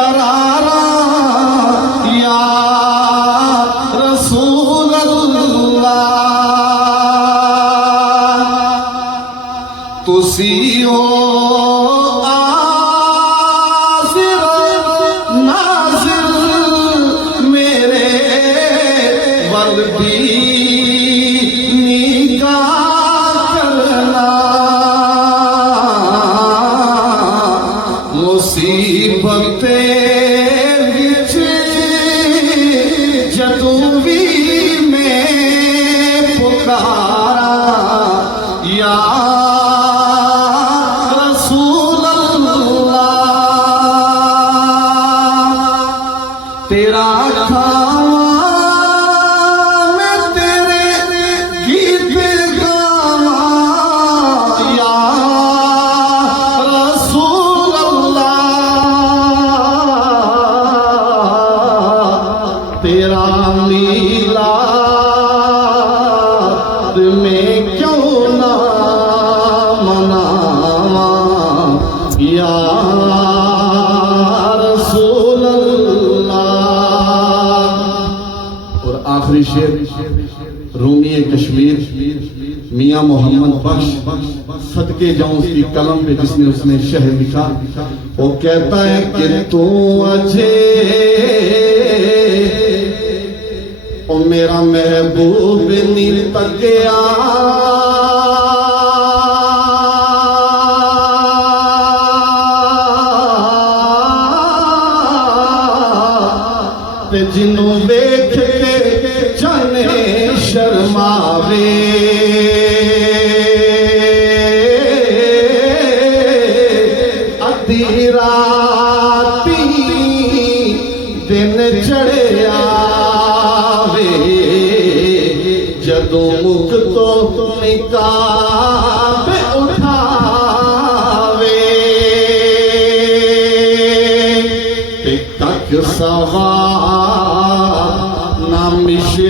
करारा या रसूल अल्लाह तुसी हो आसिर नासिर मेरे वल्दी मुसीबते विच जदों भी मैं पुकारा या रसूल अल्लाह तेरा खावा मैं तेरे गीत गावा या तेरा मीलाद में क्यों ना मनावा या रसूल अल्लाह। और आखिरी शेर रूमी कश्मीर मियां मोहम्मद बख्श सदके जाऊं उसकी कलम पे जिसने उसने शहर लिखा। वो कहता है कि तू अजे ओ मेरा महबूब नी तकिया ते जिन्हों देख के जाने शर्मावे अद्धी राती दिन चढ़िया जदों मुख तो निकाब उठावे ते तक सवा ना मिश्र